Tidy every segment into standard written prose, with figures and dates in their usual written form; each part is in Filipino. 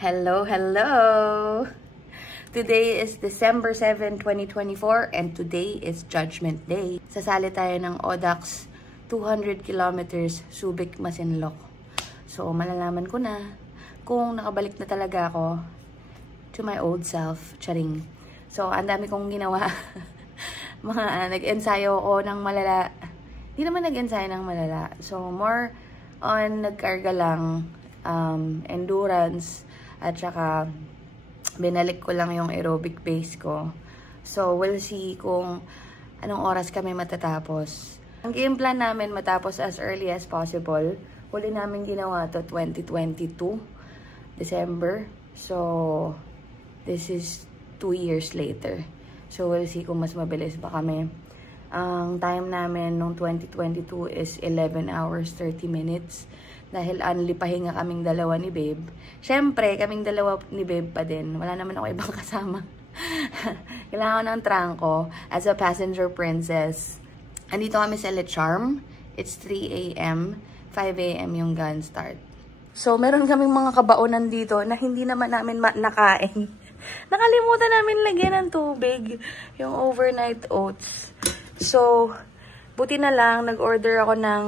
Hello, hello! Today is December 7, 2024 and today is Judgment Day. Sasali tayo ng ODAX 200 kilometers Subic, Masinloc. So, malalaman ko na kung nakabalik na talaga ako to my old self. Charing. So, ang dami kong ginawa. Nag-ensayo ako ng malala. Hindi naman nag-ensayo ng malala. So, more on nagkarga lang, endurance, at saka binalik ko lang yung aerobic base ko. So, we'll see kung anong oras kami matatapos. Ang game plan namin matapos as early as possible. Huli namin ginawa to 2022, December. So, this is 2 years later. So, we'll see kung mas mabilis ba kami. Ang time namin nung 2022 is 11 hours 30 minutes. Dahil only pahinga kaming dalawa ni Babe. Siyempre, kaming dalawa ni Babe pa din. Wala naman ako ibang kasama. Kailangan ko ng trangko as a passenger princess. Andito kami sa Le Charme. It's 3 a.m. 5 a.m. yung gun start. So, meron kaming mga kabaonan dito na hindi naman namin nakain. Nakalimutan namin lagyan ng tubig. Yung overnight oats. So, buti na lang, nag-order ako ng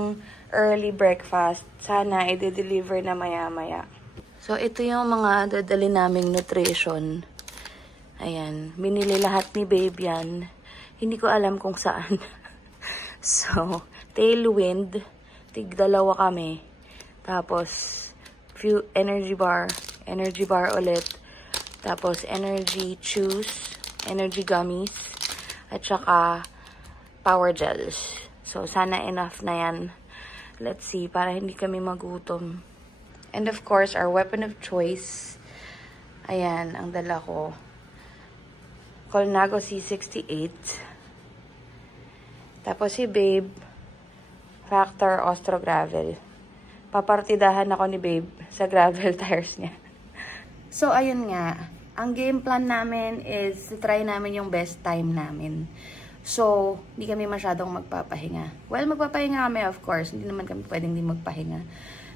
early breakfast. Sana i-deliver na maya-maya. So, ito yung mga dadali naming nutrition. Ayan. Binili lahat ni Babe yan. Hindi ko alam kung saan. So, Tailwind. Tig-dalawa kami. Tapos, few energy bar. Energy bar ulit. Tapos, energy chews. Energy gummies. At saka, power gels. So, sana enough na yan. Let's see, para hindi kami magutom. And of course, our weapon of choice. Ayan, ang dala ko. Colnago C68. Tapos si Babe, Factor Ostro Gravel. Papartidahan ako ni Babe sa gravel tires niya. So, ayun nga. Ang game plan namin is try namin yung best time namin. So, hindi kami masyadong magpapahinga. Well, magpapahinga kami, of course. Hindi naman kami pwedeng di magpahinga.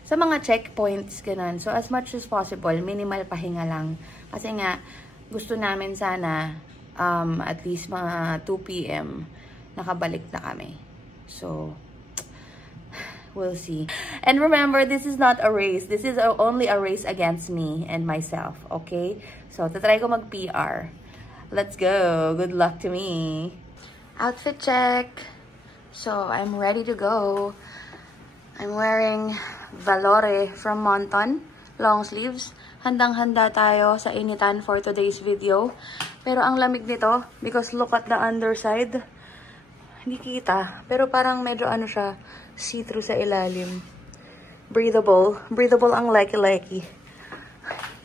Sa mga checkpoints, ganun. So, as much as possible, minimal pahinga lang. Kasi nga, gusto namin sana, at least mga 2 p.m., nakabalik na kami. So, we'll see. And remember, this is not a race. This is only a race against me and myself, okay? So, tatry ko mag-PR. Let's go. Good luck to me. Outfit check. So, I'm ready to go. I'm wearing Valore from Monton. Long sleeves. Handang-handa tayo sa initan for today's video. Pero ang lamig nito, because look at the underside. Hindi kita. Pero parang medyo ano siya, see-through sa ilalim. Breathable. Breathable ang likey-likey.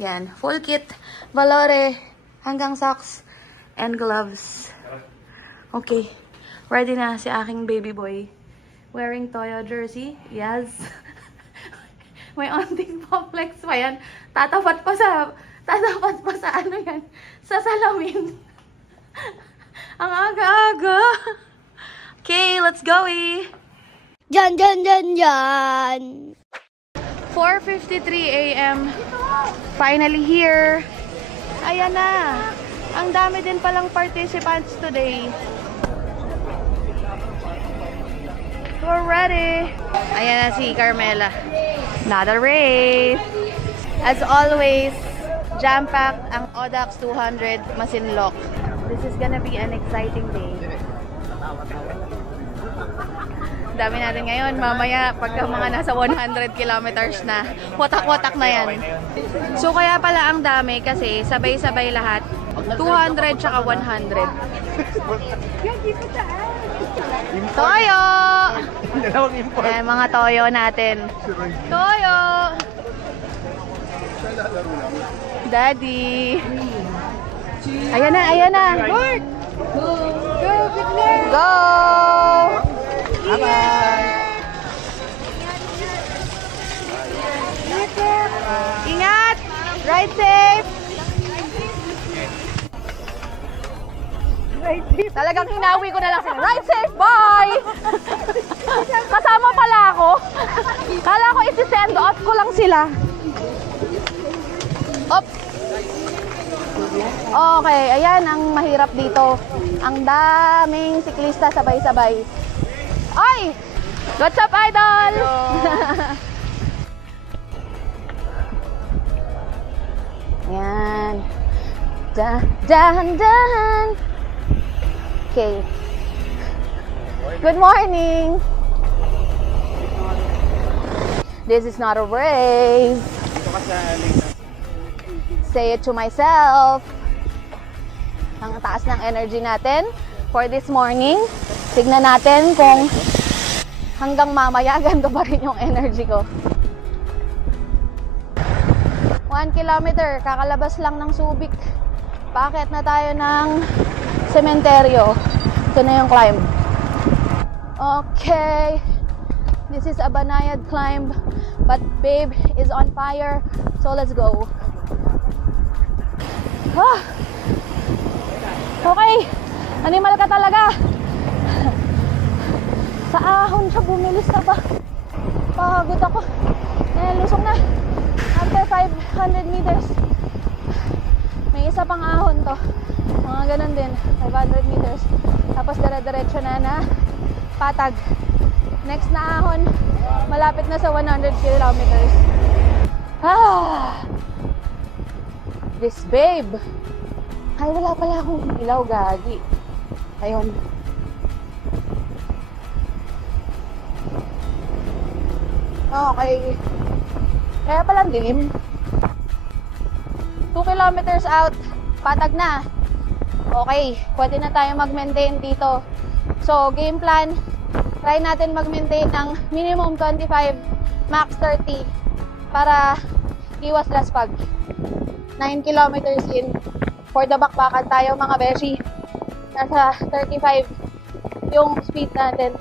Yan. Full kit. Valore. Hanggang socks. And gloves. Okay, ready na si aking baby boy. Wearing Toyo jersey. Yes. May onting poplex pa yan. Tatapat pa sa ano yan. Sa salamin. Ang aga-aga. Okay, let's go Jan, jan, jan, jan. 4:53 a.m. Finally here. Ayan na. Ang dami din palang participants today. We're ready. Ayan na si Carmela. Another race. As always, jam-packed ang ODAX 200 Masinloc. This is gonna be an exciting day. Dami natin ngayon. Mamaya, pagka mga nasa 100 kilometers na, watak-watak na yan. So, kaya pala ang dami kasi sabay-sabay lahat. 200 tsaka 100. Toyo! Ayan, mga toyo natin. Toyo! Daddy! Ayan na, ayan na! Go! Go! Bye-bye! Ingat! Ride safe! Talagang hinawi ko na lang sila. Ride safe, bye! Kasama pala ako. Kala ko isi-send off ko lang sila. Op! Okay, ayan ang mahirap dito. Ang daming siklista sabay-sabay. Ay! What's up, idol? Ayan. Dahan-dahan. Okay. Good morning. This is not a race. Say it to myself. Ang taas ng energy natin for this morning. Tignan natin kung hanggang mamaya ganito pa rin yung energy ko. 1 kilometer, kakalabas lang ng Subic. Paakyat na tayo ng sementeryo. Ito na yung climb. Okay. This is a Banayad climb, but babe is on fire. So let's go. Ah. Okay, animal ka talaga. Sa ahon siya, bumilis na ba? Pagod ako. Lusong na. After 500 meters. May isa pang ahon to. Mga ganun din. 500 meters. Tapos dire-diretso na patag. Next na ahon, malapit na sa 100 kilometers. Ah! This babe. Ay, wala pala akong ilaw, gagi. Ayun. Okay. Kaya palang dilim. 2 kilometers out, patag na. Okay, pwede na tayo mag-maintain dito. So, game plan, try natin mag-maintain ng minimum 25, max 30 para iwas laspag. 9 kilometers in. For the backpackan tayo mga beshi. Nasa 35 yung speed natin.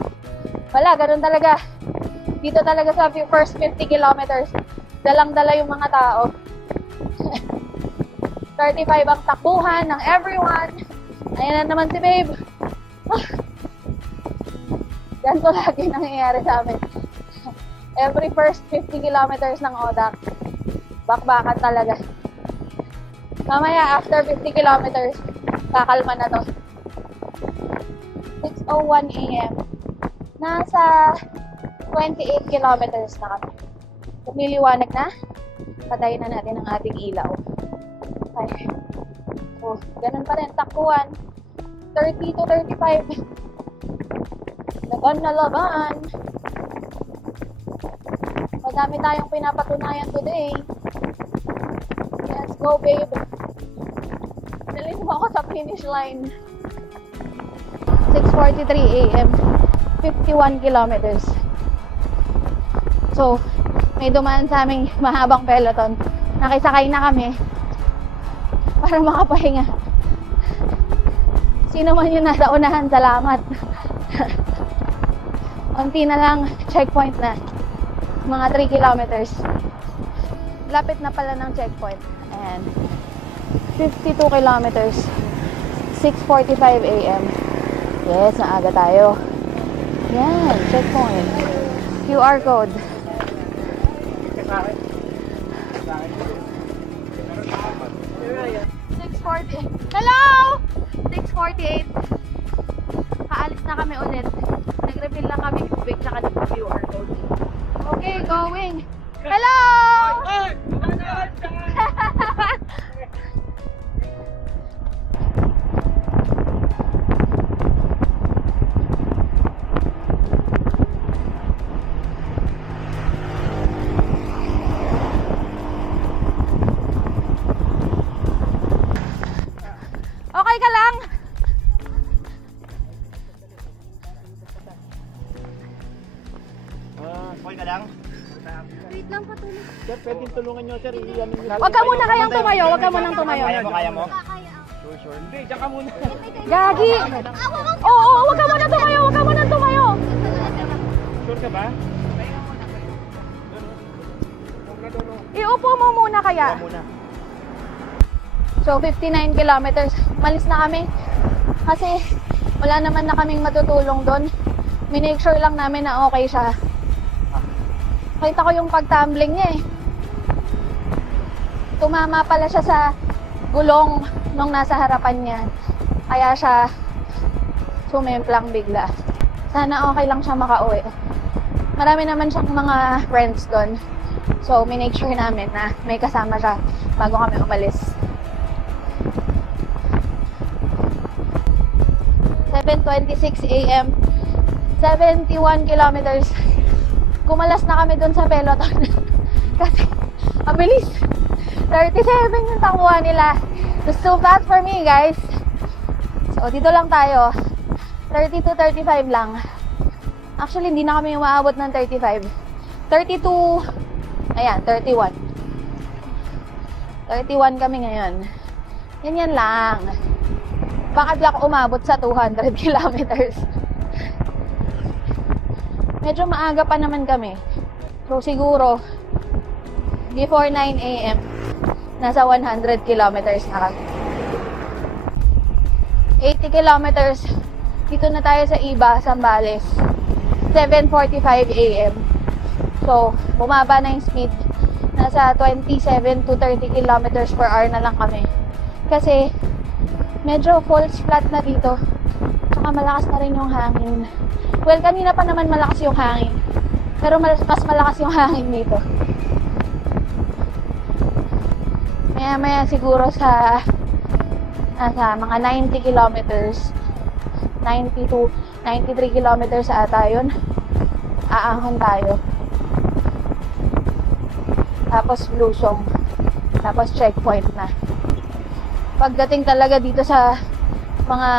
Wala, ganun talaga. Dito talaga sa first 50 kilometers, dalang-dala yung mga tao. 35 ang takbuhan ng everyone. Ayan na naman si babe. Ganito lagi nangyayari sa amin. Every first 50 kilometers ng ODAC, bakbakan talaga. Mamaya, after 50 kilometers, kakalma na to. 6:01 AM. Nasa 28 kilometers na kami. Lumiliwanag na. Patayin na natin ang ating ilaw. Okay. So, ganun pa rin. Takbuhan. 30 to 35. Laban na laban. Madami tayong pinapatunayan today. Let's go, babe. Dalis mo ako sa finish line. 6:43 AM. 51 kilometers. So, may dumaan sa aming mahabang peloton. Nakisakay na kami para makapahinga. Sino man yung nasa unahan, salamat. Unti na lang, checkpoint na. Mga 3 kilometers. Lapit na pala ng checkpoint. And 52 kilometers. 6:45 AM. Yes, naaga tayo. Yan, checkpoint. QR code. 6:40. Hello! 6:48. Kaalis na kami ulit. Nag-reveal lang kami tubig tsaka nag-QR code. Okay, going. Hello! Okay ka lang? Okay ka lang? Wait lang, patulog. Sir, pwedeng tulungan nyo, sir. Wag ka muna kayang tumayo, wag ka munang tumayo. Kaya mo? Kaya. Sure. Hindi, diyan ka muna. Gagi! Oo, wag ka muna tumayo, wag ka munang tumayo. Sure ka ba? Iupo mo muna kaya. Muna. So, 59 kilometers. Malis na kami. Kasi, wala naman na kaming matutulong doon. Minake sure lang namin na okay siya. Kita ko yung pag-tumbling niya eh. tumama pala siya sa gulong nung nasa harapan niya. Kaya siya sumemplang bigla. Sana okay lang siya makauwi. Marami naman siyang mga friends doon. So, minake sure namin na may kasama siya bago kami umalis. 7:26 AM, 71 kilometers. Kumalas na kami dun sa peloton. Kasi, ang bilis. 37 yung takbuhan nila. It's too fast for me, guys. So, dito lang tayo. 30-35 lang. Actually, hindi na kami umaabot ng 35. 32, ayan, 31. 31 kami ngayon. Yan lang. Bakit di ako umabot sa 200 kilometers? Medyo maaga pa naman kami. So, siguro, before 9 AM, nasa 100 kilometers na kami. 80 kilometers, dito na tayo sa Iba, Zambales. 7:45 AM. So, bumaba na yung speed. Nasa 27 to 30 kilometers per hour na lang kami. Kasi, medyo falls flat na dito. Tsaka malakas na rin yung hangin. Well, kanina pa naman malakas yung hangin. Pero mas malakas yung hangin dito. Maya siguro sa mga 90 kilometers, 90 to 93 kilometers ata yun, aahon tayo. Tapos Blusong. Tapos checkpoint na. Pagdating talaga dito sa mga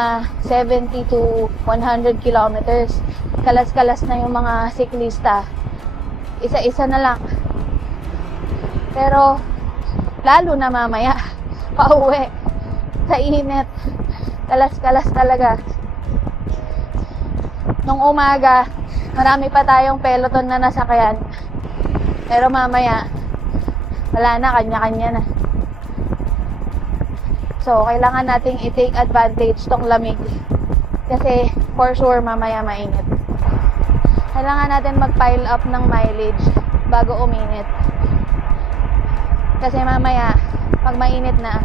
70 to 100 kilometers, kalas-kalas na yung mga siklista. Isa-isa na lang. Pero, lalo na mamaya, pauwi, sa init, kalas-kalas talaga. Nung umaga, marami pa tayong peloton na nasakyan. Pero mamaya, wala na, kanya-kanya na. So, kailangan nating i-take advantage tong lamig. Kasi, for sure, mamaya mainit. Kailangan natin mag-pile up ng mileage bago uminit. Kasi mamaya, pag mainit na,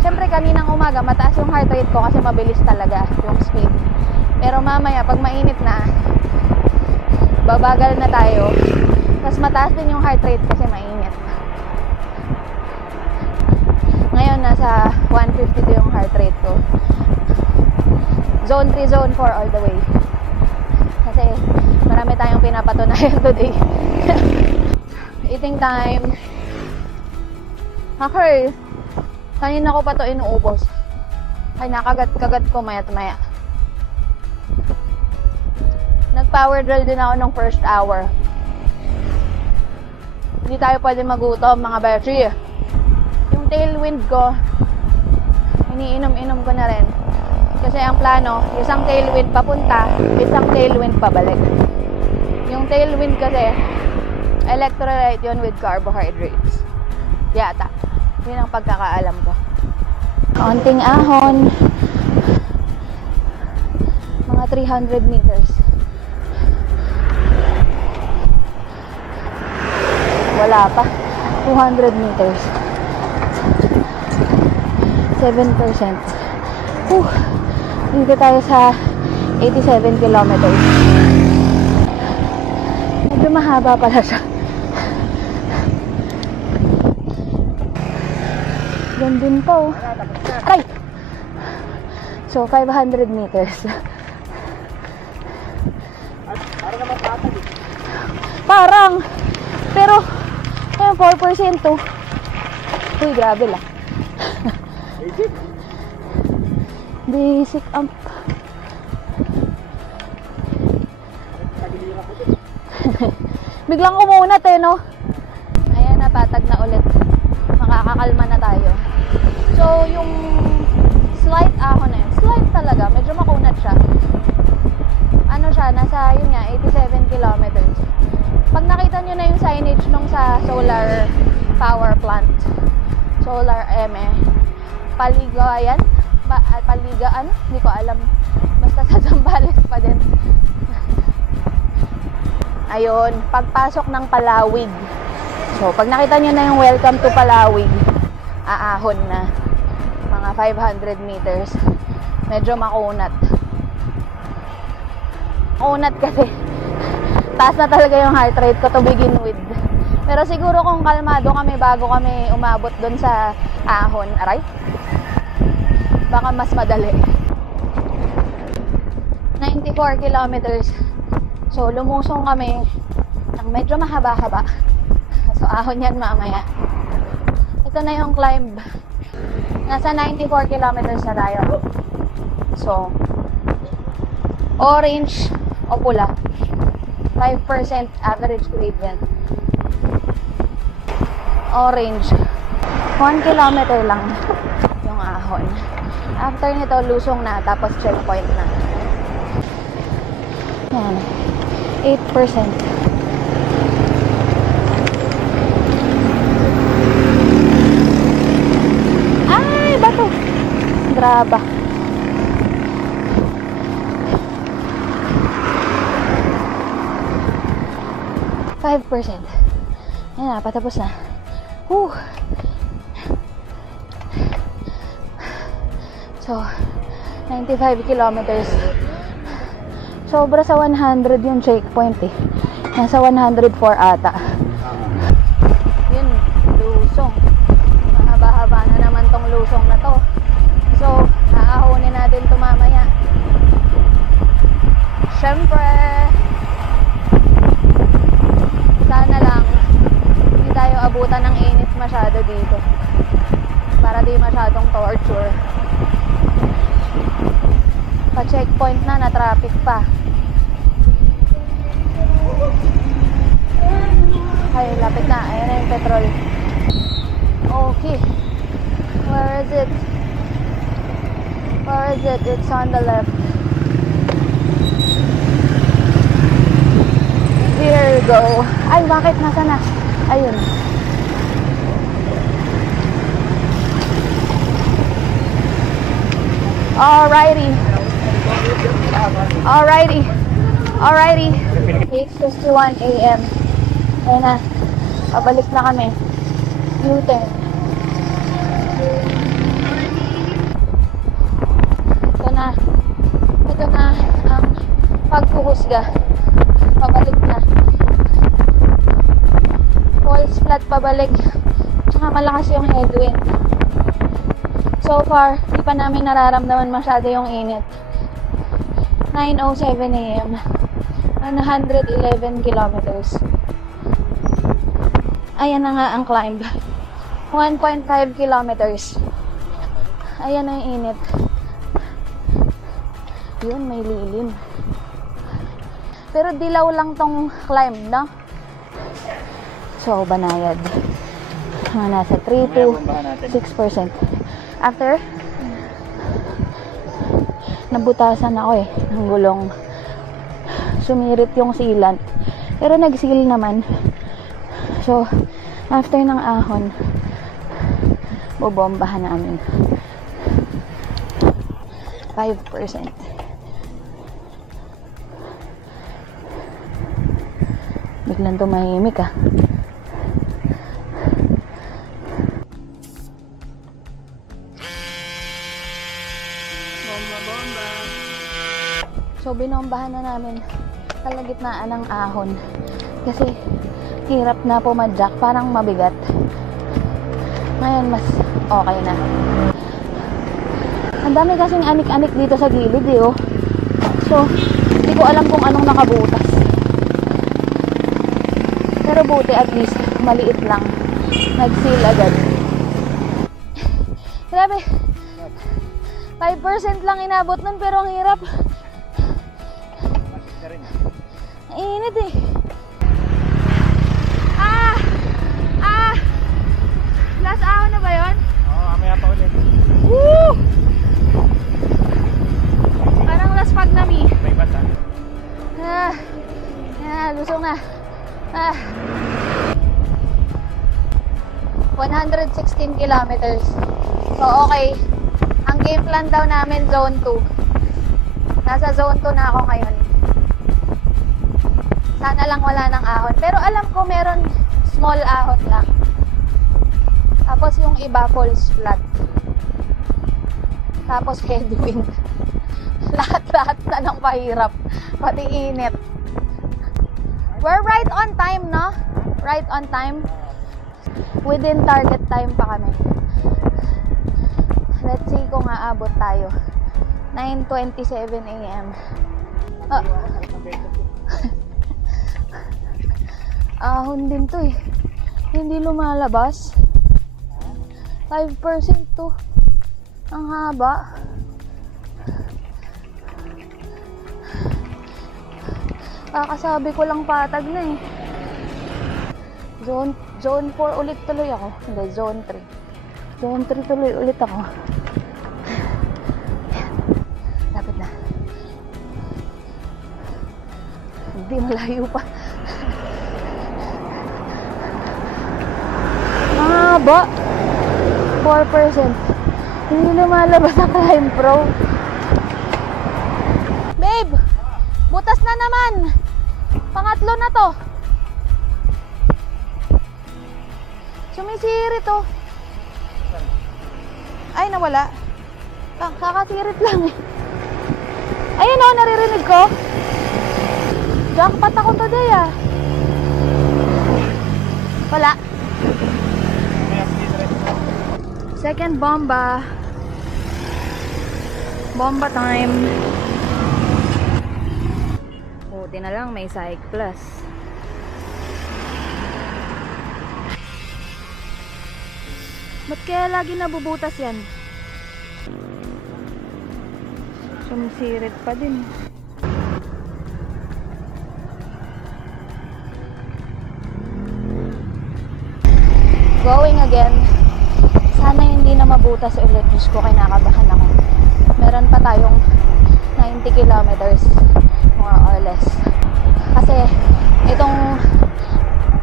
syempre kaninang umaga, mataas yung heart rate ko kasi mabilis talaga yung speed. Pero mamaya, pag mainit na, babagal na tayo. Mas mataas din yung heart rate kasi mainit. Ngayon, nasa 152 yung heart rate ko. Zone 3, zone 4 all the way. Kasi marami tayong pinapatunayan today. Eating time. Okay. Kanina ko pa to inuubos. Ay, nakagat-kagat ko maya-maya. Nag-power drill din ako nung first hour. Hindi tayo pwede magutom, mga beshi. Yung tailwind ko, iniinom-inom ko na rin. Kasi ang plano, isang tailwind papunta, isang tailwind pabalik. Yung tailwind kasi, electrolyte yun with carbohydrates. Yata. Yun ang pagkakaalam ko. Kaunting ahon. Mga 300 meters. Wala pa. 200 meters. 7%. Dito tayo sa 87 kilometers. Medyo mahaba pala siya. Yan din po. Aray! So, 500 meters. Parang naman patag eh. Parang! Pero, ayun, 4% to. Uy, grabe lang. Basic amp. Biglang umunat eh, no? Ayan, napatag na ulit. Makakakalma na tayo. So, yung slight ahon na yun. Slight talaga. Medyo makunat siya. Ano siya? Nasa, yun nga, 87 kilometers. Pag nakita nyo na yung signage nung sa solar power plant, solar Paligayan? Paligaan? Hindi ko alam. Basta sa Zambales pa din. Ayun, pagpasok ng Palawig. So, pag nakita nyo na yung welcome to Palawig, aahon na mga 500 meters. Medyo makunat. Makunat kasi taas na talaga yung heart rate ko to begin with. Pero siguro kung kalmado kami bago kami umabot dun sa ahon, aray, baka mas madali. 94 kilometers. So lumusong kami ng medyo mahaba-haba. So ahon yan mamaya. Ito na yung climb. Nasa 94 kilometers na tayo. So orange o pula, 5% average gradient. Orange, 1 kilometer lang yung ahon. After nito, lusong na, tapos checkpoint na. Yan, 8%. Ay, bato! Graba. %. Yan na, patapos na. Whew. So, 95 kilometers. Sobra sa 100 yung checkpoint eh. Nasa 104 ata. Yun, lusong. Mahaba-haba na naman tong lusong na to. So, aahunin natin ito mamaya. Siyempre, sana lang hindi tayo abutan ng init masyado dito para di masyadong torture. Pa checkpoint na traffic pa. Ay, lapit na. Ayan na yung petrol. Okay, where is it? Where is it? It's on the left. Here you go. Ay, bakit? Nasa na? Ayun. Alrighty. Alrighty. Alrighty. 8:51 AM. Ayun na. Pabalik na kami. U-turn. Ito na. Ito na ang paghuhusga. Pabalik na. Falls flat pabalik. Tsaka malakas yung headwind. So far, di pa namin nararamdaman masyado yung init. 9:07 AM. 111 kilometers. Ayan na nga ang climb. 1.5 kilometers. Ayan na yung init. Yun, may lilim. Pero dilaw lang tong climb, no? So, banayad. Mga nasa 3 to 6%. After, nabutasan ako eh, ng gulong. Sumirit yung sealant. Pero nag-seal naman. So, after ng ahon, bobombahan namin. 5%. Biglang tumahimik ah. Bomba. So binombahan na namin kalagitnaan ng ahon. Kasi hirap na pumadyak, parang mabigat. Ngayon mas okay na. Ang dami kasing anik-anik dito sa gilid eh oh. So hindi ko alam kung anong nakabutas. Pero buti at least maliit lang. Nag-seal agad. Grabe. 5% lang inabot nun pero ang hirap. Init eh. Last ahon na ba yun? Oo, mamaya pa ulit. Woo! Parang last pag nami. May basa. Lusong na. 116 kilometers. So okay. Ang game plan daw namin zone 2. Nasa zone 2 na ako ngayon. Sana lang wala ng ahon. Pero alam ko meron small ahon lang. Tapos yung iba falls flat. Tapos headwind. Lahat-lahat na ng pahirap. Pati init. We're right on time, no? Right on time. Within target time pa kami. Let's see kung aabot tayo. 9:27 AM. Ahon din to eh. Hindi lumalabas. 5% to. Ang haba. Kakasabi ko lang patag na eh. Zone 4 ulit tuloy ako. Hindi, zone 3. Zone 3 tuloy ulit ako. Dapat na. Hindi, malayo pa. Mahaba. 4%. Hindi lumalabas ang Climb Pro. Babe! Butas na naman! Pangatlo na to. Sumisirit to. Ay, nawala. Kakasirit lang eh. Ayun o, naririnig ko. Jackpot ako today ah. Wala. Second bomba. Bomba time. Buti na lang may Cyc Plus. Ba't kaya lagi nabubutas yan? Sumisirit pa din. Going again. Sana hindi na mabutas ulit. Diyos ko, kinakabahan ako. Meron pa tayong 90 kilometers more or less. Kasi itong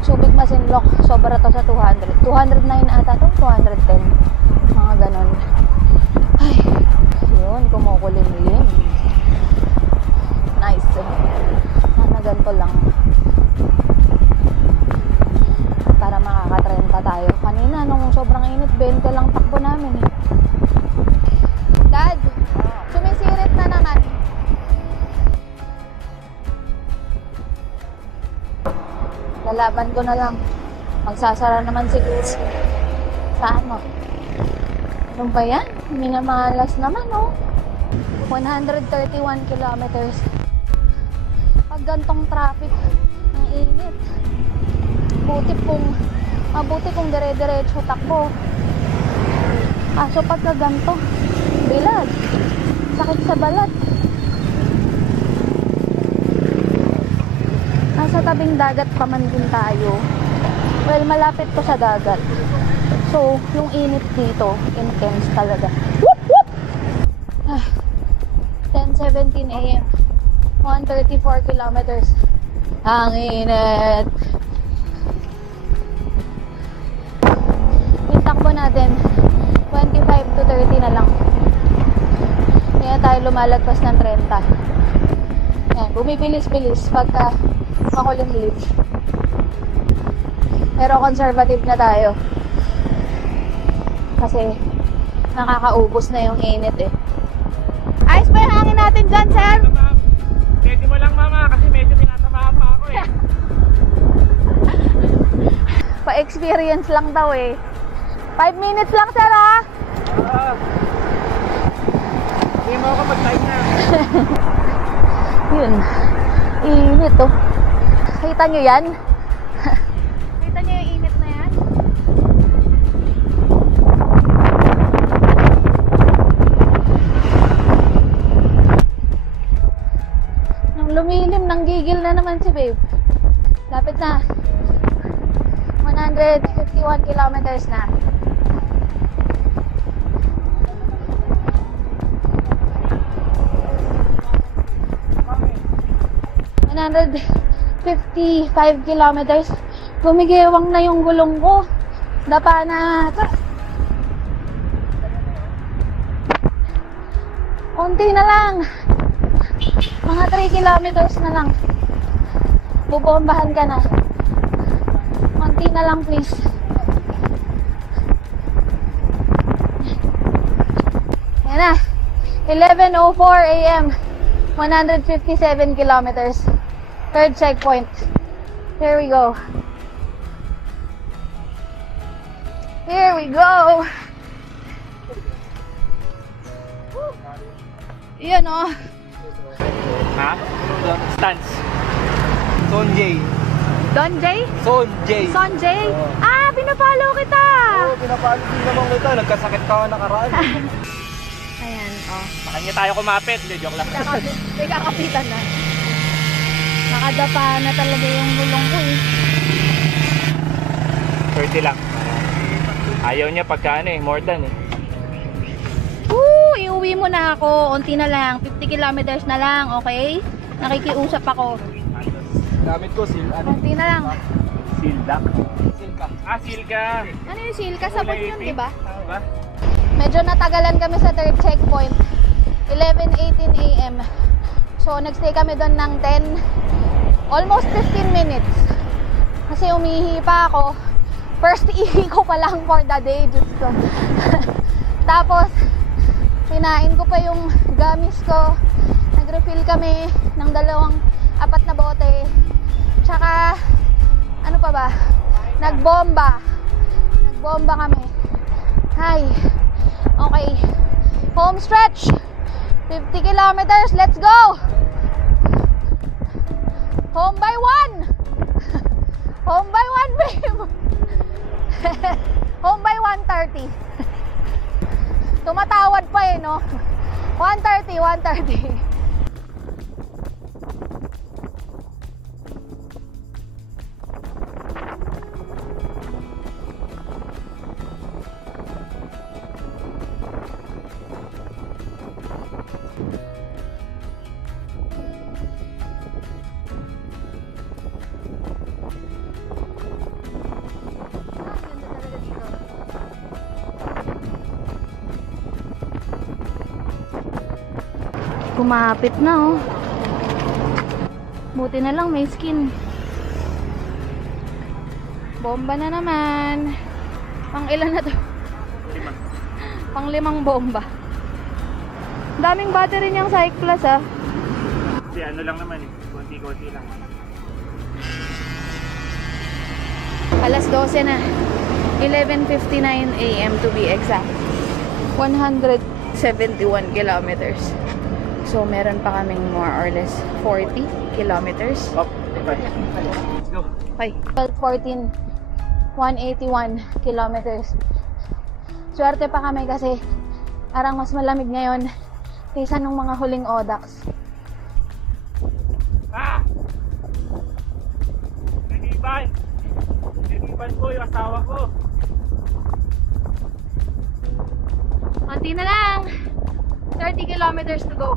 Subic Masinloc, sobra to sa 200. 209 ata to, 210. Mga ganon. Ay, yun, kumukulimlim. Nice. Sana ganito lang. Para makaka-30 tayo. Kanina, nung sobrang init, 20 lang takbo namin eh. Dad, sumisirit na naman. Lalaban ko na lang. Magsasara naman siguro. Sa ano? Ano ba yan? Minamalas naman, oh. 131 kilometers. Pag gantong traffic, ang init. Mabuti kung dire-diretso takbo. Kaso pagka ganto, bilad. Sakit sa balat. Nasa tabing dagat pa man din tayo. Well, malapit ko sa dagat. So, yung init dito, intense talaga. Whoop, whoop! 10:17 AM. 134 kilometers. Ang init! Yung takbo natin, 25 to 30 na lang. Kaya tayo lumalagpas ng 30. Yan, bumibilis-bilis pagka makulimlim. Pero conservative na tayo. Kasi nakakaubos na yung init eh. Ayos ba yung hangin natin dyan, sir? Pwede mo lang, mama, kasi medyo tinatamaan pa ako eh. Pa-experience lang daw eh. 5 minutes lang, sir, ha? Hindi mo ako mag-time na. Yun. Init oh. Kita nyo yan? Kita nyo yung init na yan? Nung lumilim, nanggigil na naman si babe. Lapit na. 151 kilometers na. Another 55 kilometers. Gumigewang na yung gulong ko. Dapa na ito. Konti na lang. Mga 3 kilometers na lang. Bubombahan ka na. Konti na lang, please. Yan na. 11:04 a.m. 157 kilometers. Third checkpoint. Here we go. Here we go. Yan oh. Ha? Stance. Son J. Don J? Son J. Son J? Ah, pinapollow kita. Oo, pinapalo din naman kita. Nagkasakit ka nakaraan. Ayan, oh. Sa kanya tayo kumapit. Hindi, joke lang. May kakapitan na. Nakadapa na talaga yung gulong ko eh. 30 lang. Ayaw niya pagka ano eh, more than eh. Iuwi mo na ako. Unti na lang. 50 kilometers na lang, okay? Nakikiusap ako. Gamit ko Unti na lang. Sildak. Silka. Ah, silka. Ano yung silka? Sabon yun, di ba? Diba? Medyo natagalan kami sa third checkpoint. 11:18 a.m. So, nagstay kami doon ng 10, almost 15 minutes. Kasi umihi pa ako. First ihi ko pa lang for the day. Diyos ko. Tapos, sinain ko pa yung gamis ko. Nag-refill kami ng 4 na bote. Tsaka, ano pa ba? Nagbomba. Nagbomba kami. Hi. Okay. Home stretch. 50 kilometers. Let's go! Home by 1! Home by 1, babe! Home by 1:30. Tumatawad pa eh, no? 1:30. Kumapit na oh. Buti na lang may skin. Bomba na naman. Pang ilan na to? 5. Pang 5 bomba. Daming battery niyang Cyc Plus ah. Kasi ano lang naman eh. Konti-konti lang. Alas 12 na. 11:59 a.m. to be exact. 171 kilometers. So, meron pa kaming more or less 40 kilometers. Up. Let's go. Okay. 12:14. 181 kilometers. Swerte pa kami kasi parang mas malamig ngayon kaysa nung mga huling Odax. Ah! Nag-iban! Nag-iban ko yung asawa ko. Konti na lang. 30 kilometers to go.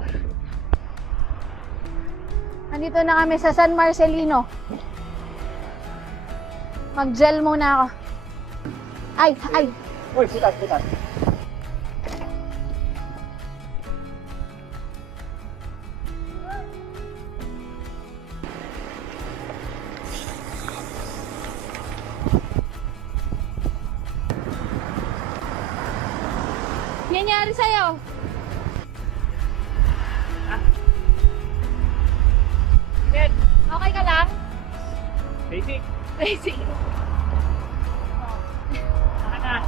Nandito na kami sa San Marcelino. Mag-gel muna ako. Ay! Uy, sitas. Nangyari sa'yo? Ted! Okay ka lang? Basic. Basic. Saka na.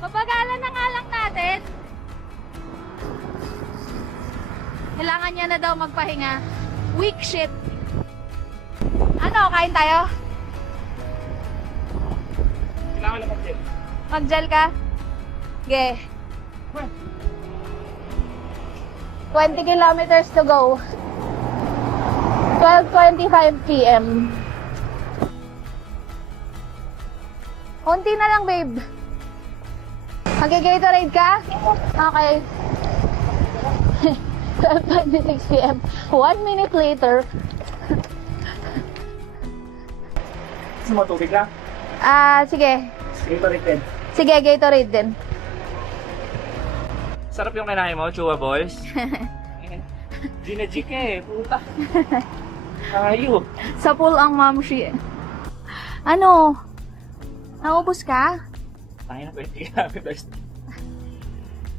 Mapagalan na nga lang natin. Kailangan niya na daw magpahinga. Weak shit. Ano, kain tayo? Kailangan lang mag-gel. Mag-gel ka? Ge. 20 kilometers to go. 12:25 p.m. Konti na lang, babe. Mag-Gatorade ka? Okay. 12:26 p.m. 1 minute later. Gusto mo tubig lang? Sige. Gatorade din. Sige, Gatorade din. Sarap yung kinain mo, chewables. Ginajik eh, puta. Ayo. Sa pool ang mamshi. Ano? Naubos ka? Tayo na 20 kilometers.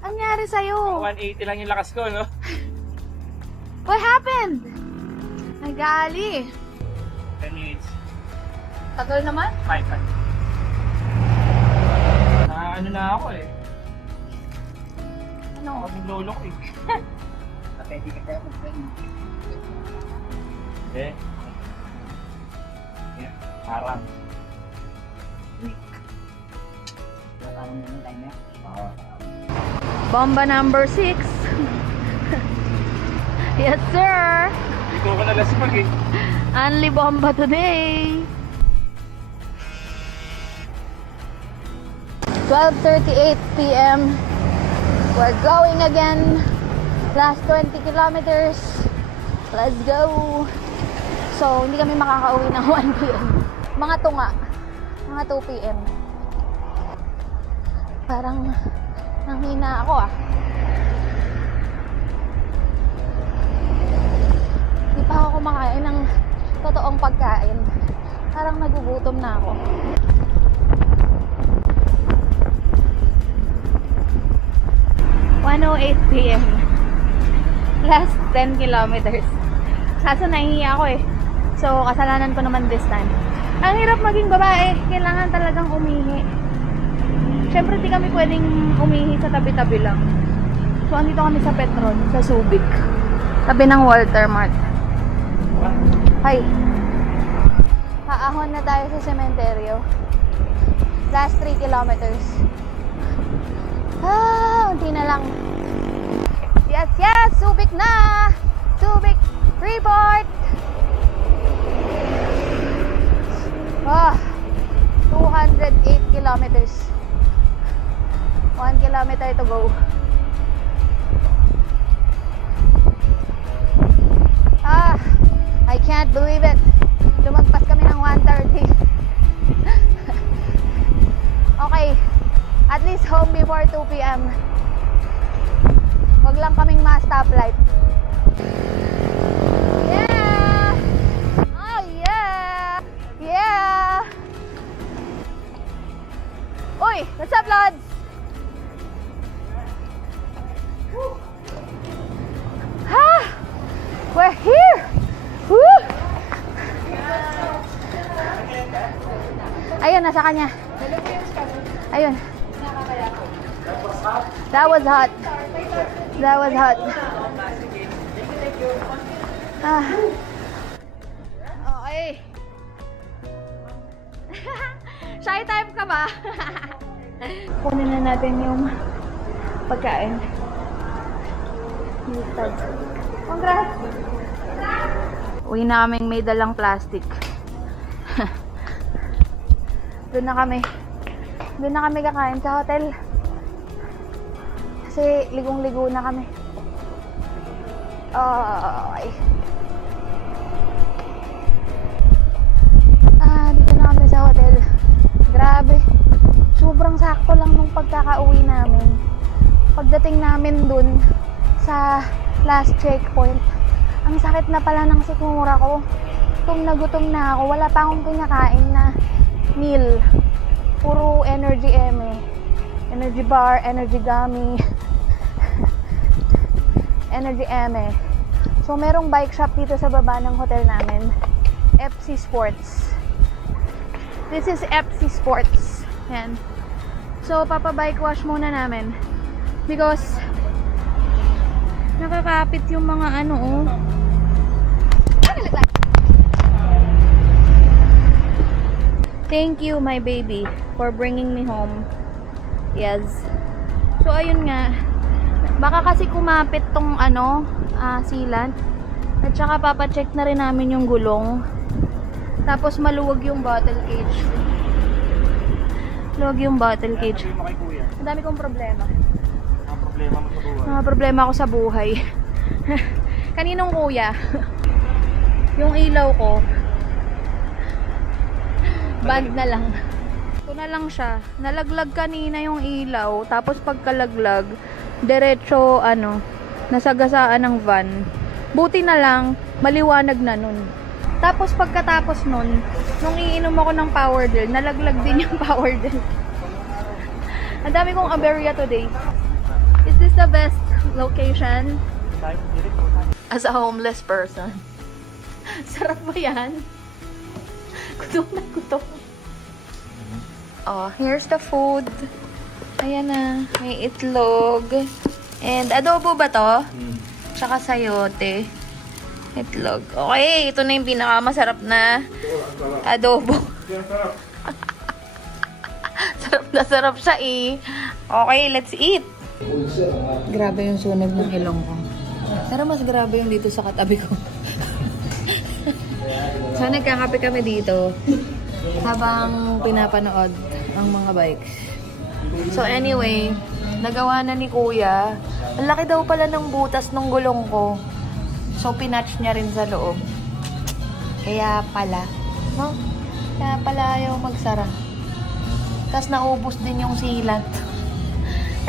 Anyari sa'yo? 180 lang yung lakas ko, no? What happened? Ay, gali. 10 minutes. Tagal naman? 5. Ano na ako eh. Ano? Ako yung lolo ko eh. Napwede ka kaya mag-training. Eh. Yeah. Parang. Bomba number 6. Yes, sir. Hindi ko nalasipag eh. Only bomba today. 12:38 p.m. We're going again. Last 20 kilometers. Let's go. So, hindi kami makakauwi ng 1 p.m. Mga tunga. Mga 2 p.m. Parang nanghina ako ah. Hindi pa ako kumakain ng totoong pagkain. Parang nagugutom na ako. p.m. Last 10 kilometers. Kaso nahihiya ako eh. So, kasalanan ko naman this time. Ang hirap maging babae. Kailangan talagang umihi. Siyempre, di kami pwedeng umihi sa tabi-tabi lang. So, andito kami sa Petron, sa Subic. Tabi ng Walter Mart. Hi. Paahon na tayo sa sementeryo. Last 3 kilometers. Unti na lang. Yes, yes! Subic na! Subic Freeport! 208 kilometers. 1 kilometer to go. I can't believe it. Lumagpas kami ng 1:30. Okay. At least home before 2 p.m. Wag lang kaming ma-stoplight. Yeah! Oh yeah! Yeah! Uy! What's up, Lods? Ha! We're here! Woo! Ayun, nasa kanya. Ayun. That was hot. That was hot. Okay. Shy time ka ba? Kunin na natin yung pagkain. Congrats! Uwi na kaming may dalang plastic. Doon na kami kakain sa hotel. Kasi ligong-ligo na kami. Okay. Dito na kami sa hotel. Grabe. Sobrang sakto lang nung pagkakauwi namin. Pagdating namin dun sa last checkpoint, ang sakit na pala ng sikmura ko. Gutom na ako. Wala pa akong kinakain na meal. Puro energy eme. Energy bar, energy gummy. Energy eme. So, merong bike shop dito sa baba ng hotel namin. FC Sports. This is FC Sports. Yan. So, papa-bike wash muna namin. Because, nakakapit yung mga ano, oh. Thank you, my baby, for bringing me home. Yes. So, ayun nga. Baka kasi kumapit tong ano, sealant. At saka papacheck na rin namin yung gulong. Tapos maluwag yung bottle cage. Luwag yung bottle cage. Ang dami kong problema. Mga problema ako sa buhay. Kaninong kuya? Yung ilaw ko. Band na lang. Ito na lang siya. Nalaglag kanina yung ilaw. Tapos pagkalaglag, diretso nasagasaan ng van. Buti na lang, maliwanag na nun. Tapos pagkatapos nun, nung iinom ako ng power drill, nalaglag din yung power drill. Ang dami kong aberya today. Is this the best location? As a homeless person. Sarap ba yan? Gutom na gutom. Oh, here's the food. Ayan na. May itlog. And adobo ba to? Tsaka sayote. Itlog. Okay, ito na yung pinakamasarap na adobo. Sarap siya eh. Okay, let's eat. Grabe yung sunog ng ilong ko. Pero mas grabe yung dito sa katabi ko. So, nagkakape kami dito habang pinapanood ang mga bikes. So, anyway, nagawa na ni Kuya. Ang laki daw pala ng butas ng gulong ko. So, pinatch niya rin sa loob. Kaya pala. No? Kaya pala ayaw magsara. Tapos, naubos din yung sealant.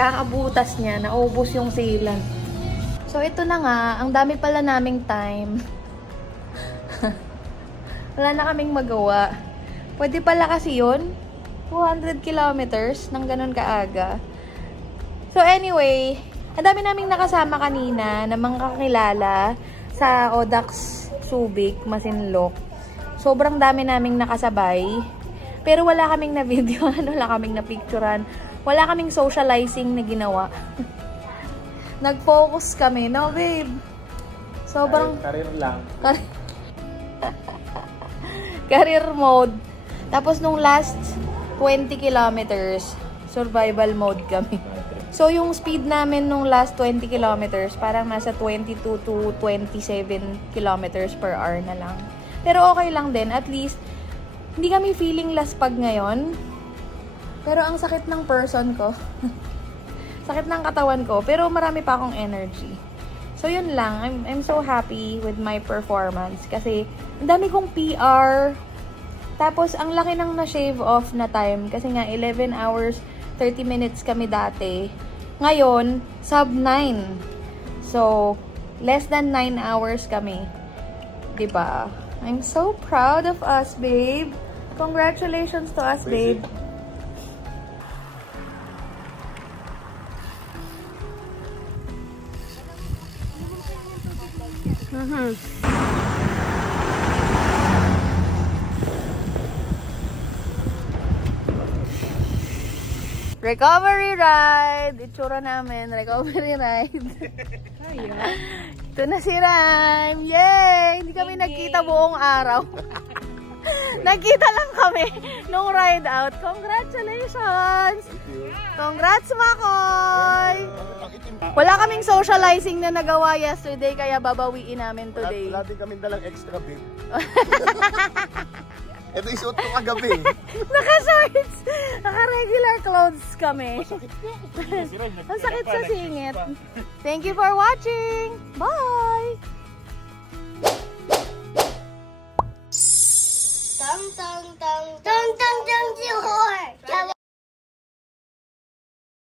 Kakabutas niya, naubos yung sealant. So, ito na nga. Ang dami pala naming time. Wala na kaming magawa. Pwede pala kasi yun. 200 kilometers ng ganun kaaga. So anyway, ang dami naming nakasama kanina na mga kakilala sa Audax Subic, Masinloc. Sobrang dami naming nakasabay. Pero wala kaming na-videoan, wala kaming na-picturean, wala kaming socializing na ginawa. Nag-focus kami. No, babe? Sobrang... Karir lang. Career mode. Tapos nung last 20 kilometers, survival mode kami. So yung speed namin nung last 20 kilometers, parang nasa 22 to 27 kilometers per hour na lang. Pero okay lang din. At least, hindi kami feeling laspag ngayon. Pero ang sakit ng person ko. Sakit ng katawan ko. Pero marami pa akong energy. So, yun lang. I'm so happy with my performance. Kasi, ang dami kong PR. Tapos, ang laki ng na-shave off na time. Kasi nga, 11 hours, 30 minutes kami dati. Ngayon, sub 9. So, less than 9 hours kami. Diba? I'm so proud of us, babe. Congratulations to us, babe. Recovery ride! Itsura namin, recovery ride. Ito na si Rhyme! Yay! Hindi kami nagkita buong araw. Nagkita lang kami nung ride out. Congratulations! Congrats, Makoy! Wala kaming socializing na nagawa yesterday, kaya babawiin namin today. Wala din kami dalang extra bib. Ito isuot ko kagabi. Naka-shorts! Naka-regular clothes kami. Ang sakit sa singit. Thank you for watching! Bye! Tang tang tang tang tang.